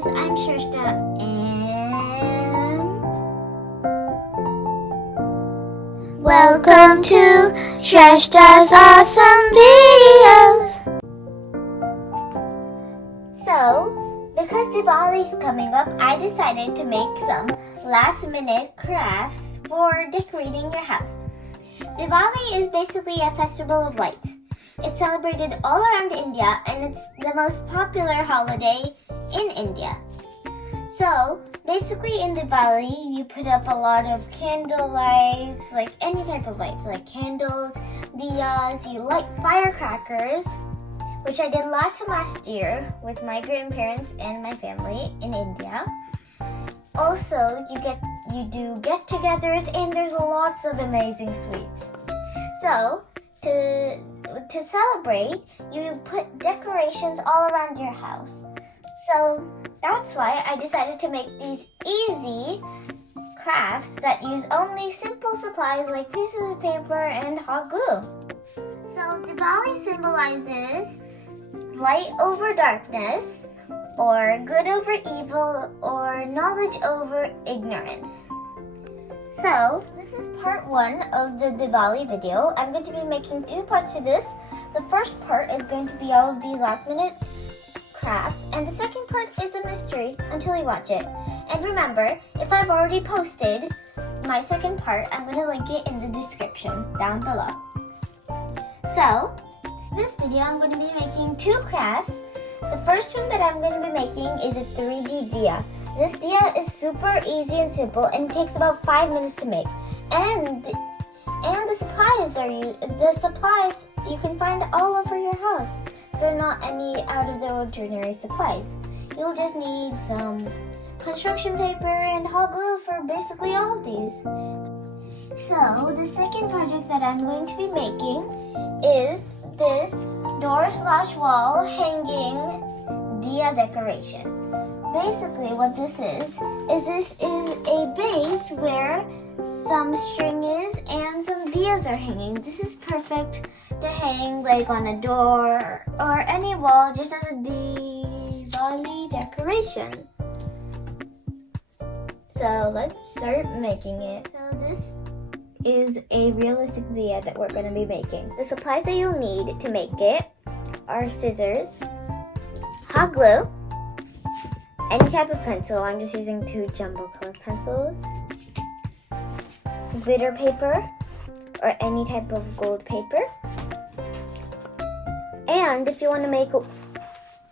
guys, I'm Shrestha and welcome to Shrestha's Awesome Videos. So, because Diwali is coming up, I decided to make some last-minute crafts for decorating your house. Diwali is basically a festival of lights. It's celebrated all around India and it's the most popular holiday in India. So, basically in Diwali, you put up a lot of candle lights, like any type of lights, like candles, diyas, you light firecrackers, which I did last year with my grandparents and my family in India. Also, you do get-togethers and there's lots of amazing sweets. So, to celebrate, you put decorations all around your house. So that's why I decided to make these easy crafts that use only simple supplies like pieces of paper and hot glue. So Diwali symbolizes light over darkness, or good over evil, or knowledge over ignorance. So, this is part 1 of the Diwali video. I'm going to be making 2 parts to this. The first part is going to be all of these last minute crafts, and the second part is a mystery until you watch it. And remember, if I've already posted my second part, I'm going to link it in the description down below. So, this video I'm going to be making 2 crafts. The first one that I'm going to be making is a 3D diya. This diya is super easy and simple and takes about 5 minutes to make. And the supplies you can find all over your house. They're not any out of the ordinary supplies. You'll just need some construction paper and hot glue for basically all of these. So the second project that I'm going to be making is this door/wall hanging diya decoration. Basically what this is a base where some string is and some diyas are hanging. This is perfect to hang like on a door or any wall just as a Diwali decoration. So let's start making it. So this is a realistic diya that we're going to be making. The supplies that you'll need to make it are scissors, hot glue, any type of pencil. I'm just using 2 jumbo color pencils, glitter paper, or any type of gold paper. And if you want to make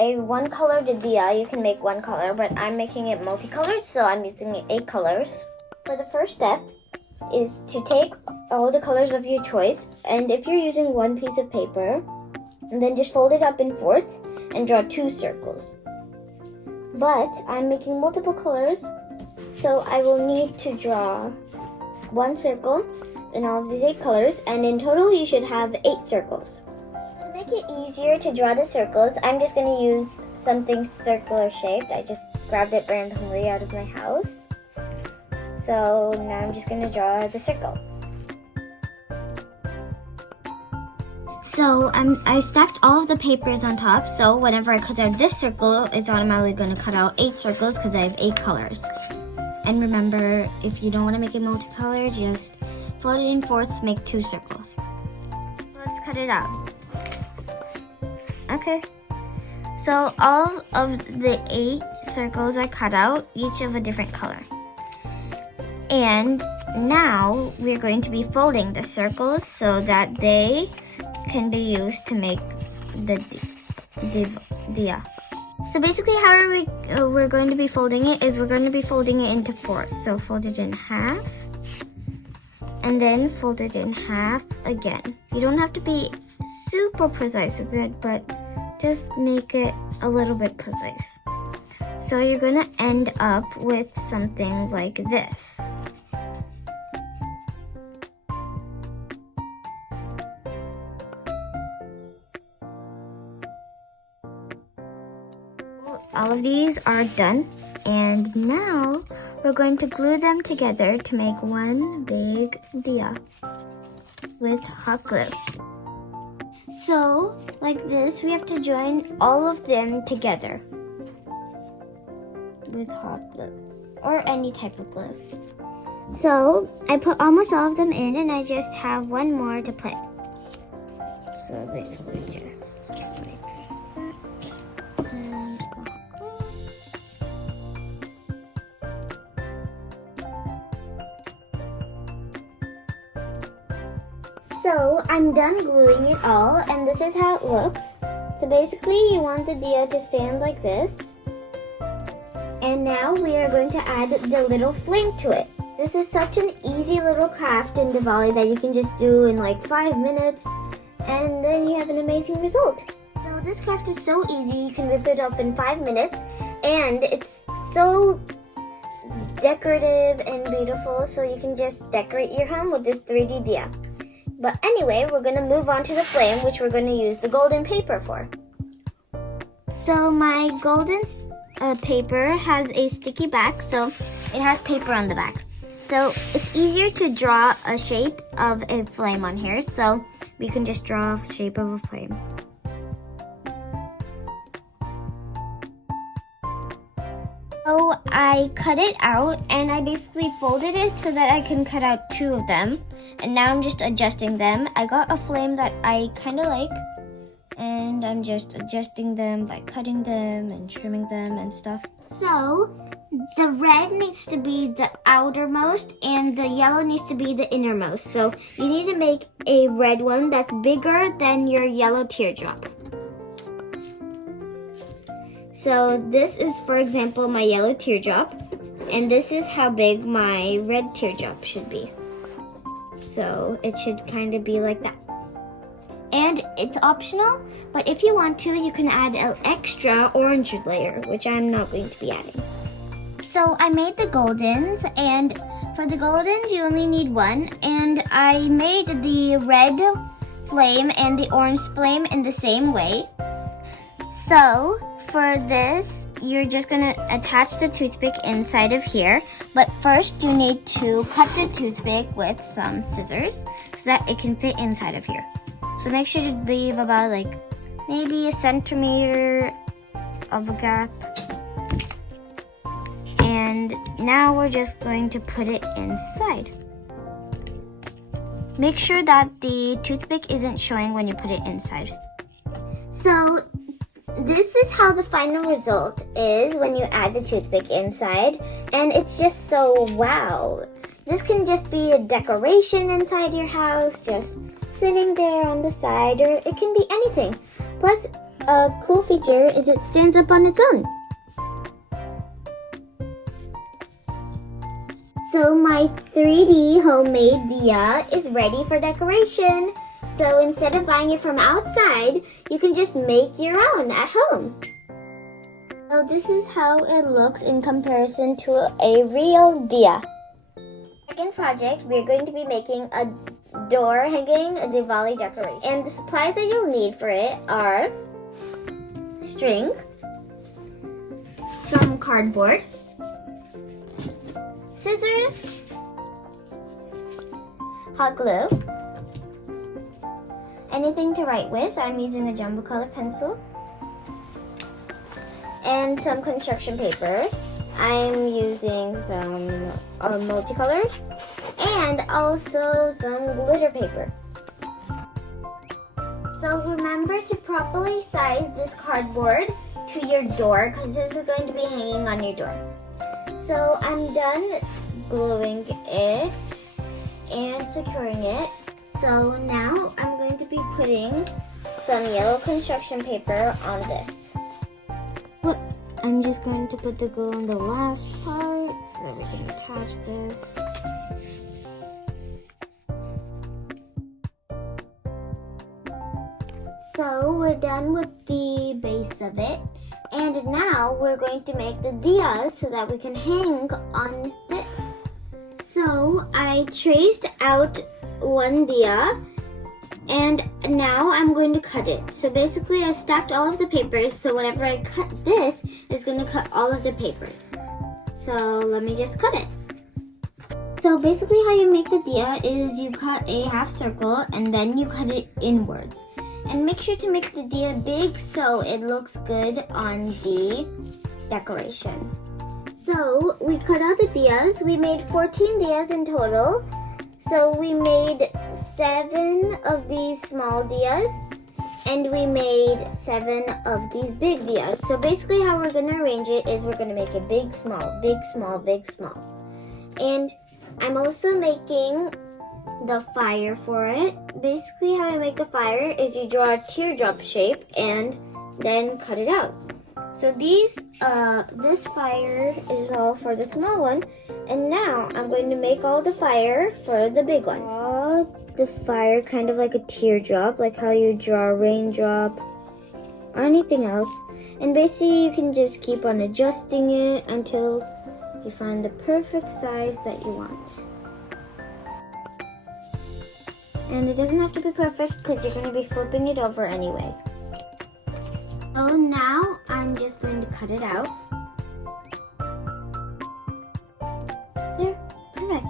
a one-colored diya, you can make one color, but I'm making it multicolored, so I'm using 8 colors. For the first step is to take all the colors of your choice, and if you're using one piece of paper, and then just fold it up in fourths and draw 2 circles. But I'm making multiple colors, so I will need to draw 1 circle in all of these 8 colors, and in total you should have 8 circles. To make it easier to draw the circles, I'm just going to use something circular shaped. I just grabbed it randomly out of my house. So now I'm just going to draw the circle. So I stacked all of the papers on top, so whenever I cut out this circle, it's automatically going to cut out 8 circles because I have 8 colors. And remember, if you don't want to make it multicolored, just fold it in fourths, make 2 circles. Let's cut it out. Okay. So all of the 8 circles are cut out, each of a different color. And now we're going to be folding the circles so that they can be used to make the diya. So basically how we're going to be folding it is we're going to be folding it into fourths. So fold it in half and then fold it in half again. You don't have to be super precise with it, but just make it a little bit precise. So you're going to end up with something like this. All of these are done, and now we're going to glue them together to make one big diya with hot glue. So, like this, we have to join all of them together. with hot glue or any type of glue. So I put almost all of them in, and I just have one more to put. So basically just like that. And so I'm done gluing it all, and this is how it looks. So basically you want the diya to stand like this. And now we are going to add the little flame to it. This is such an easy little craft in Diwali that you can just do in like 5 minutes, and then you have an amazing result. So this craft is so easy, you can whip it up in 5 minutes, and it's so decorative and beautiful, so you can just decorate your home with this 3D diya. But anyway, we're going to move on to the flame, which we're going to use the golden paper for. So my golden paper has a sticky back, so it has paper on the back. So it's easier to draw a shape of a flame on here, so we can just draw a shape of a flame. So I cut it out, and I basically folded it so that I can cut out 2 of them. And now I'm just adjusting them. I got a flame that I kind of like, and I'm just adjusting them by cutting them and trimming them and stuff. So the red needs to be the outermost, and the yellow needs to be the innermost. So you need to make a red one that's bigger than your yellow teardrop. So this is, for example, my yellow teardrop, and this is how big my red teardrop should be. So it should kind of be like that. And it's optional, but if you want to, you can add an extra orange layer, which I'm not going to be adding. So I made the goldens, and for the goldens you only need 1, and I made the red flame and the orange flame in the same way. So for this, you're just going to attach the toothpick inside of here, but first you need to cut the toothpick with some scissors so that it can fit inside of here. So make sure to leave about like maybe 1 centimeter of a gap. And now we're just going to put it inside. Make sure that the toothpick isn't showing when you put it inside. So this is how the final result is when you add the toothpick inside, and it's just so wow. This can just be a decoration inside your house, just sitting there on the side, or it can be anything. Plus, a cool feature is it stands up on its own. So my 3D homemade diya is ready for decoration. So instead of buying it from outside, you can just make your own at home. So this is how it looks in comparison to a real diya. Second project, we're going to be making a door hanging Diwali decoration. And the supplies that you'll need for it are string, some cardboard, scissors, hot glue, anything to write with. I'm using a jumbo color pencil, and some construction paper. I'm using some multicolor, and also some glitter paper. So remember to properly size this cardboard to your door, because this is going to be hanging on your door. So I'm done gluing it and securing it. So now I'm going to be putting some yellow construction paper on this. Look, I'm just going to put the glue on the last part so we can attach this. So we're done with the base of it. And now we're going to make the diyas so that we can hang on this. So I traced out one diya, and now I'm going to cut it. So basically I stacked all of the papers, so whenever I cut this, it's going to cut all of the papers. So let me just cut it. So basically how you make the diya is you cut a half circle and then you cut it inwards. And make sure to make the diya big so it looks good on the decoration. So we cut out the diyas. We made 14 diyas in total. So we made 7 of these small diyas and we made 7 of these big diyas. So basically how we're going to arrange it is we're going to make a big, small, big, small, big, small. And I'm also making the fire for it. Basically how I make a fire is you draw a teardrop shape and then cut it out. So this fire is all for the small one, and now I'm going to make all the fire for the big one. Draw the fire kind of like a teardrop, like how you draw a raindrop or anything else. And basically you can just keep on adjusting it until you find the perfect size that you want. And it doesn't have to be perfect because you're going to be flipping it over anyway. So now I'm just going to cut it out. There, perfect.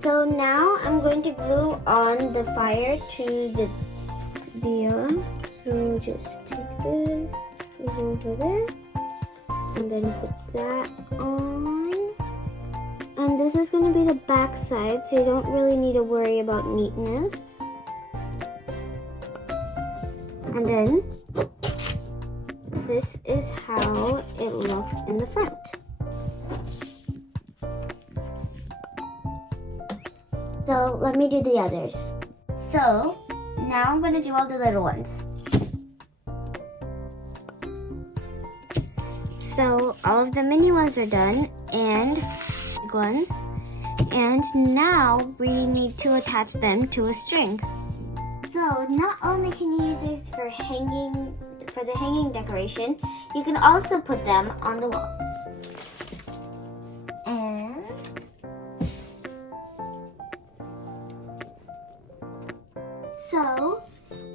So now I'm going to glue on the fire to the diya. So just take this, go over there, and then put that on. And this is going to be the back side, so you don't really need to worry about neatness. And then this is how it looks in the front. So let me do the others. So now I'm going to do all the little ones. So all of the mini ones are done and big ones. And now we need to attach them to a string. So not only can you use these for the hanging decoration, you can also put them on the wall. And so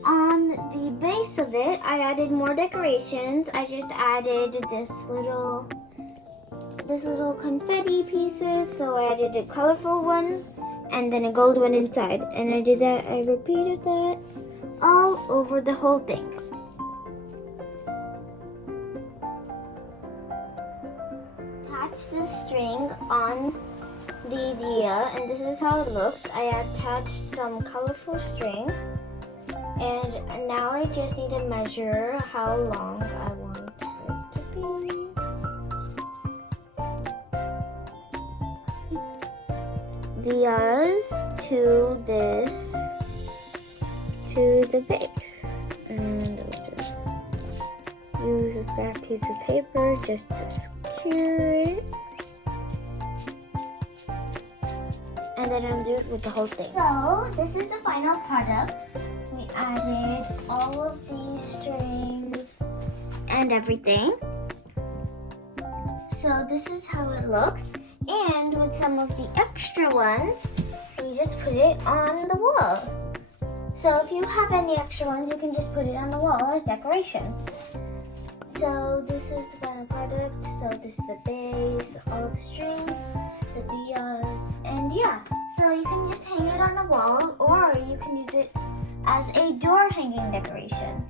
on the base of it, I added more decorations. I just added this little confetti pieces. So I added a colorful one and then a gold one inside. And I repeated that all over the whole thing. Attach the string on the diya, and this is how it looks. I attached some colorful string, and now I just need to measure how long I want it to be. Diyas to the base, and I'll just use a scrap piece of paper just to secure it, and then I'll do it with the whole thing. So this is the final product. We added all of these strings and everything. So this is how it looks, and with some of the extra ones, we just put it on the wall. So if you have any extra ones, you can just put it on the wall as decoration. So this is the final product. So this is the base, all the strings, the diyas, and yeah. So you can just hang it on the wall, or you can use it as a door hanging decoration.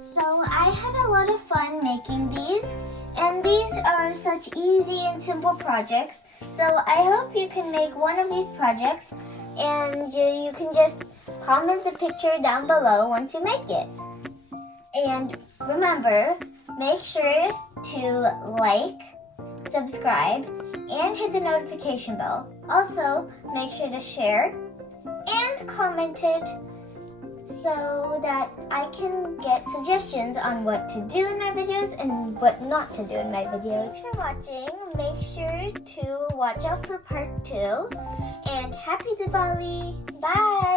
So I had a lot of fun making these, and these are such easy and simple projects. So I hope you can make one of these projects, and you can just comment the picture down below once you make it. And remember, make sure to like, subscribe, and hit the notification bell. Also, make sure to share and comment it so that I can get suggestions on what to do in my videos and what not to do in my videos. Thanks for watching. Make sure to watch out for part 2. And happy Diwali. Bye.